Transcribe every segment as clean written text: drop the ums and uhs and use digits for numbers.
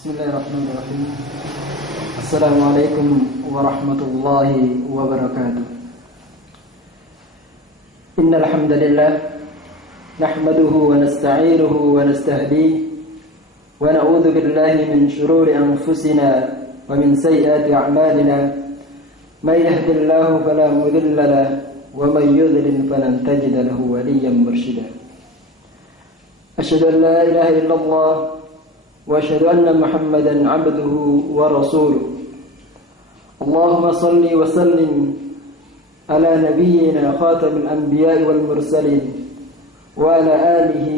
Bismillahirrahmanirrahim. Assalamualaikum warahmatullahi wabarakatuh. Innal hamdalillah nahmaduhu wa nasta'inuhu wa nastahdihi wa na'udzu billahi min shururi anfusina wa min sayyiati a'malina. May yahdihillahu fala mudilla lahu wa may yudlil falan tajida lahu waliyyan mursyida. Asyhadu an la ilaha illallah وأشهد أن محمدا عبده ورسوله. اللهم صل وسلم على نبينا خاتم الأنبياء والمرسلين وعلى آله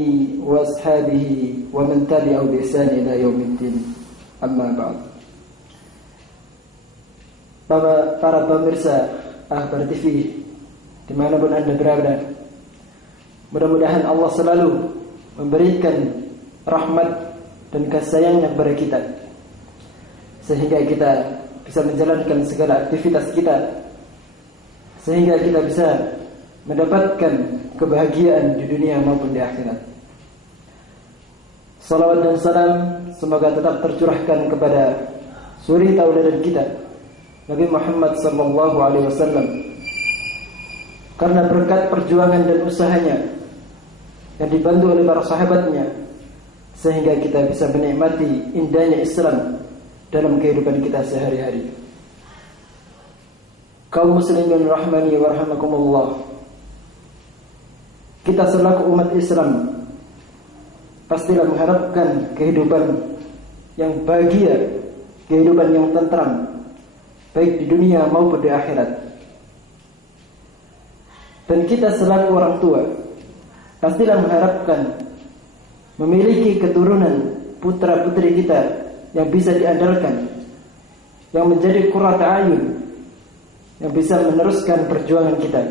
وأصحابه ومن تبعه بإحسان إلى يوم الدين. أما بعد. Para pemirsa Akhbar TV dimanapun Anda berada, mudah-mudahan Allah selalu memberikan rahmat dan kasih sayangnya kepada kita, sehingga kita bisa menjalankan segala aktivitas kita, sehingga kita bisa mendapatkan kebahagiaan di dunia maupun di akhirat. Salawat dan salam semoga tetap tercurahkan kepada suri tauladan kita, Nabi Muhammad SAW, karena berkat perjuangan dan usahanya yang dibantu oleh para sahabatnya, sehingga kita bisa menikmati indahnya Islam dalam kehidupan kita sehari-hari. Kaum muslimin rahmani wa rahimakumullah, kita selaku umat Islam pastilah mengharapkan kehidupan yang bahagia, kehidupan yang tentram, baik di dunia maupun di akhirat. Dan kita selaku orang tua pastilah mengharapkan memiliki keturunan putra-putri kita yang bisa diandalkan, yang menjadi qurrat ayun, yang bisa meneruskan perjuangan kita.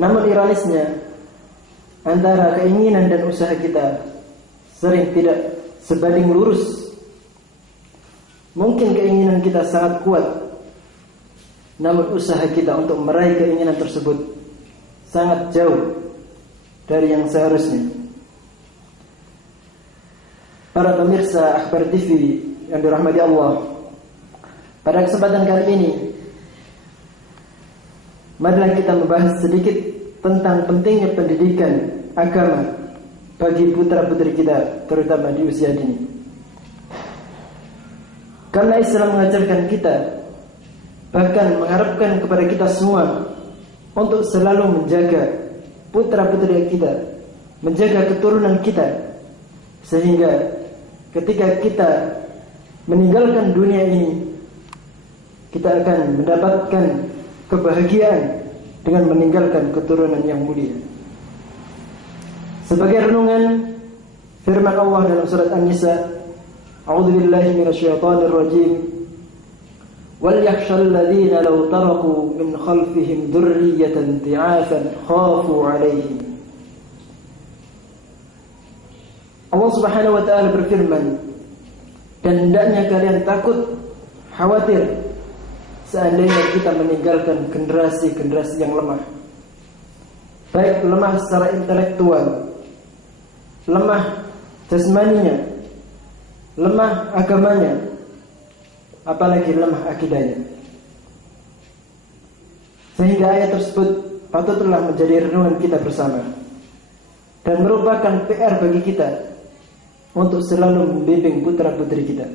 Namun ironisnya, antara keinginan dan usaha kita sering tidak sebanding lurus. Mungkin keinginan kita sangat kuat, namun usaha kita untuk meraih keinginan tersebut sangat jauh dari yang seharusnya. Para pemirsa Akhbar TV yang dirahmati Allah, pada kesempatan kali ini marilah kita membahas sedikit tentang pentingnya pendidikan agama bagi putra-putri kita, terutama di usia dini. Karena Islam mengajarkan kita, bahkan mengharapkan kepada kita semua untuk selalu menjaga putra-putri kita, menjaga keturunan kita, sehingga ketika kita meninggalkan dunia ini, kita akan mendapatkan kebahagiaan dengan meninggalkan keturunan yang mulia. Sebagai renungan firman Allah dalam surat An-Nisa, A'udzubillahi minasyaitonir rajim. وَلْيَخْشَى الَّذِينَ لَوْ تَرَكُوا مِنْ خَلْفِهِمْ ذُرِّيَّةً ضِعَافًا خَافُوا عَلَيْهِمْ. Allah Subhanahu wa taala berfirman, dan hendaknya kalian takut, khawatir seandainya kita meninggalkan generasi-generasi yang lemah, baik lemah secara intelektual, lemah jasmaninya, lemah agamanya, apalagi lemah akidahnya. Sehingga ayat tersebut patutlah menjadi renungan kita bersama dan merupakan PR bagi kita untuk selalu membimbing putra-putri kita.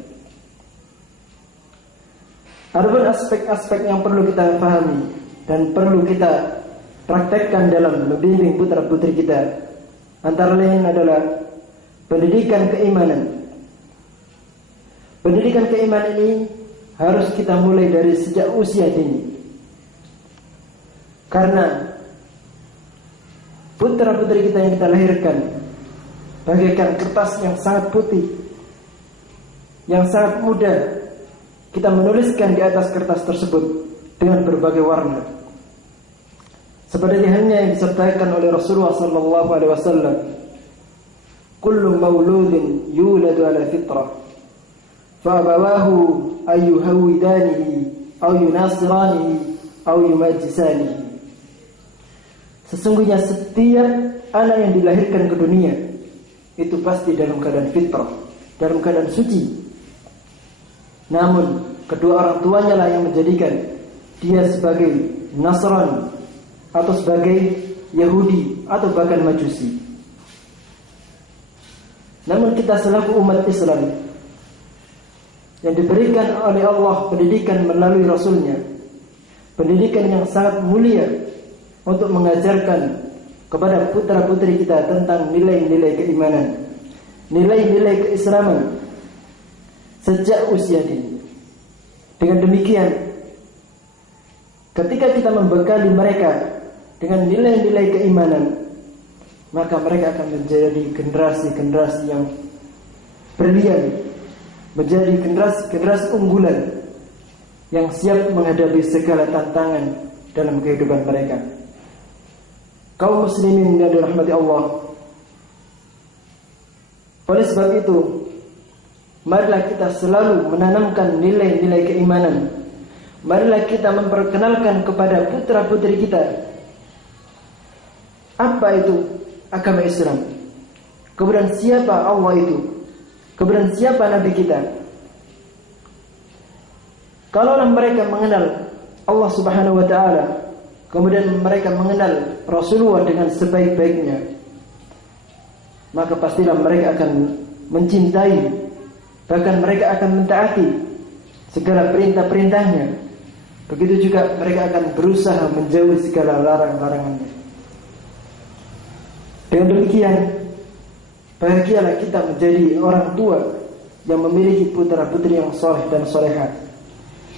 Adapun aspek-aspek yang perlu kita pahami dan perlu kita praktekkan dalam membimbing putra-putri kita, antara lain adalah pendidikan keimanan. Pendidikan keimanan ini harus kita mulai dari sejak usia dini. Karena putra-putri kita yang kita lahirkan bagaikan kertas yang sangat putih, yang sangat mudah kita menuliskan di atas kertas tersebut dengan berbagai warna. Seperti halnya yang disabdakan oleh Rasulullah SAW, "Kullu mauludin yuladu ala fitrah, fa'abawahu ayyuhawidanihi aw yunasiranihi aw yumajjisanihi." Sesungguhnya setiap anak yang dilahirkan ke dunia itu pasti dalam keadaan fitrah, dalam keadaan suci. Namun kedua orang tuanya lah yang menjadikan dia sebagai Nasrani atau sebagai Yahudi atau bahkan Majusi. Namun kita selaku umat Islam yang diberikan oleh Allah pendidikan melalui Rasulnya, pendidikan yang sangat mulia untuk mengajarkan kepada putra-putri kita tentang nilai-nilai keimanan, nilai-nilai keislaman sejak usia dini. Dengan demikian, ketika kita membekali mereka dengan nilai-nilai keimanan, maka mereka akan menjadi generasi-generasi yang brilian, menjadi generasi-generasi unggulan yang siap menghadapi segala tantangan dalam kehidupan mereka. Kaum muslimin yang dirahmati Allah, oleh sebab itu, marilah kita selalu menanamkan nilai-nilai keimanan. Marilah kita memperkenalkan kepada putra-putri kita apa itu agama Islam, kemudian siapa Allah itu, kemudian siapa Nabi kita. Kalaulah mereka mengenal Allah Subhanahu wa Ta'ala, kemudian mereka mengenal Rasulullah dengan sebaik-baiknya, maka pastilah mereka akan mencintai, bahkan mereka akan mentaati segala perintah-perintahnya. Begitu juga mereka akan berusaha menjauhi segala larang-larangannya. Dengan demikian, bahagialah kita menjadi orang tua yang memiliki putra-putri yang soleh dan solehah,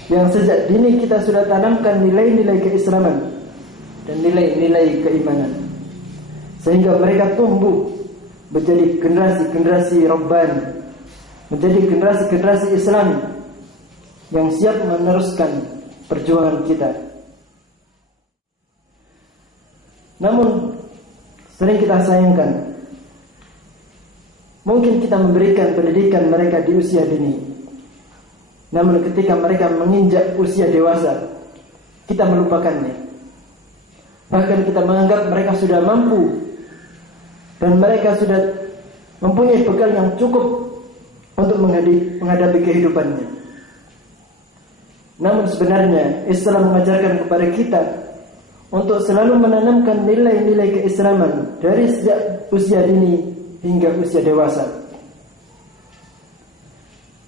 yang sejak dini kita sudah tanamkan nilai-nilai keislaman dan nilai-nilai keimanan, sehingga mereka tumbuh menjadi generasi-generasi Rabbani, menjadi generasi-generasi Islami yang siap meneruskan perjuangan kita. Namun sering kita sayangkan, mungkin kita memberikan pendidikan mereka di usia dini, namun ketika mereka menginjak usia dewasa, kita melupakannya. Bahkan kita menganggap mereka sudah mampu dan mereka sudah mempunyai bekal yang cukup untuk menghadapi kehidupannya. Namun sebenarnya Islam mengajarkan kepada kita untuk selalu menanamkan nilai-nilai keislaman dari sejak usia dini hingga usia dewasa.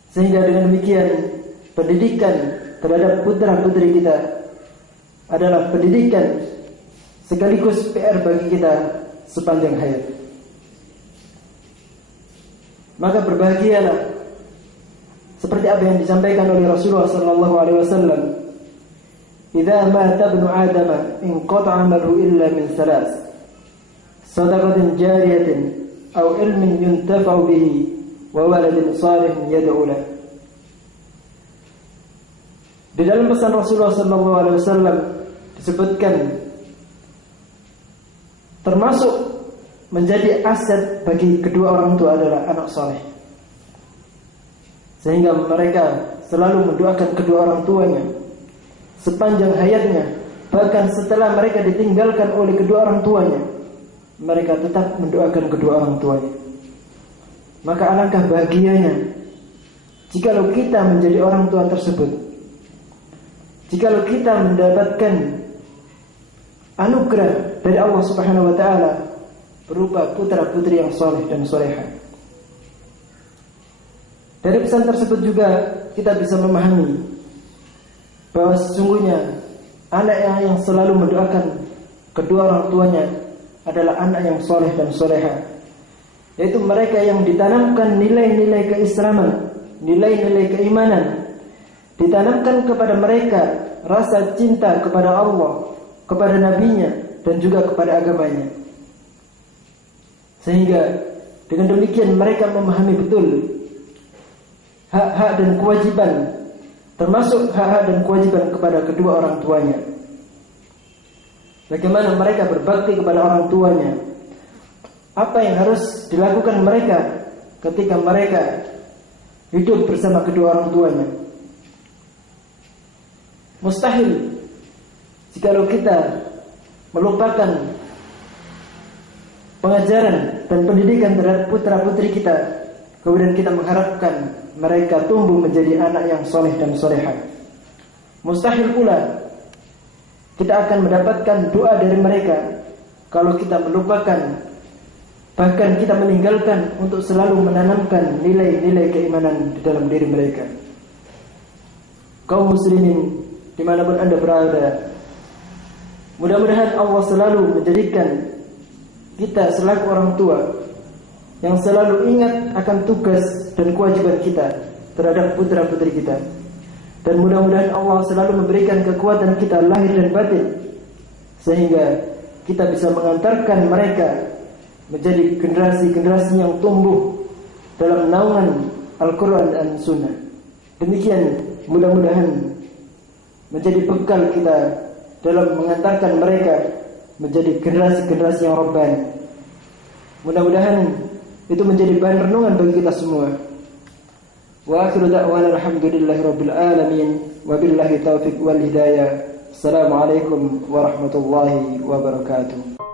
Sehingga dengan demikian, pendidikan terhadap putra-putri kita adalah pendidikan sekaligus PR bagi kita sepanjang hayat. Maka berbahagialah seperti apa yang disampaikan oleh Rasulullah sallallahu alaihi wasallam, "Idza mata ibnu Adam inqata'a amaluhu illa min salas, sadaqatin jariyatin aw ilmin yuntafa'u bihi wa waladin salihin yad'u lahu." Di dalam pesan Rasulullah sallallahu alaihi wasallam disebutkan termasuk menjadi aset bagi kedua orang tua adalah anak soleh, sehingga mereka selalu mendoakan kedua orang tuanya sepanjang hayatnya. Bahkan setelah mereka ditinggalkan oleh kedua orang tuanya, mereka tetap mendoakan kedua orang tuanya. Maka alangkah bahagianya jikalau kita menjadi orang tua tersebut, jikalau kita mendapatkan anugerah dari Allah Subhanahu wa Ta'ala berupa putra-putri yang soleh dan solehah. Dari pesan tersebut juga kita bisa memahami bahwa sesungguhnya anak yang selalu mendoakan kedua orang tuanya adalah anak yang soleh dan solehah, yaitu mereka yang ditanamkan nilai-nilai keislaman, nilai-nilai keimanan, ditanamkan kepada mereka rasa cinta kepada Allah, kepada nabinya, dan juga kepada agamanya. Sehingga dengan demikian mereka memahami betul hak-hak dan kewajiban, termasuk hak-hak dan kewajiban kepada kedua orang tuanya. Bagaimana mereka berbakti kepada orang tuanya, apa yang harus dilakukan mereka ketika mereka hidup bersama kedua orang tuanya. Mustahil jikalau kita melupakan pengajaran dan pendidikan terhadap putra-putri kita, kemudian kita mengharapkan mereka tumbuh menjadi anak yang soleh dan solehah. Mustahil pula kita akan mendapatkan doa dari mereka kalau kita melupakan, bahkan kita meninggalkan untuk selalu menanamkan nilai-nilai keimanan di dalam diri mereka. Kaum muslimin dimanapun Anda berada, mudah-mudahan Allah selalu menjadikan kita selaku orang tua yang selalu ingat akan tugas dan kewajiban kita terhadap putra-putri kita. Dan mudah-mudahan Allah selalu memberikan kekuatan kita lahir dan batin, sehingga kita bisa mengantarkan mereka menjadi generasi-generasi yang tumbuh dalam naungan Al-Quran dan Sunnah. Demikian mudah-mudahan menjadi bekal kita dalam mengantarkan mereka menjadi generasi-generasi yang rabbani. Mudah-mudahan itu menjadi bahan renungan bagi kita semua. Wa akhiru da'wana alhamdulillahi rabbil alamin wa billahi taufiq wal hidayah. Assalamualaikum warahmatullahi wabarakatuh.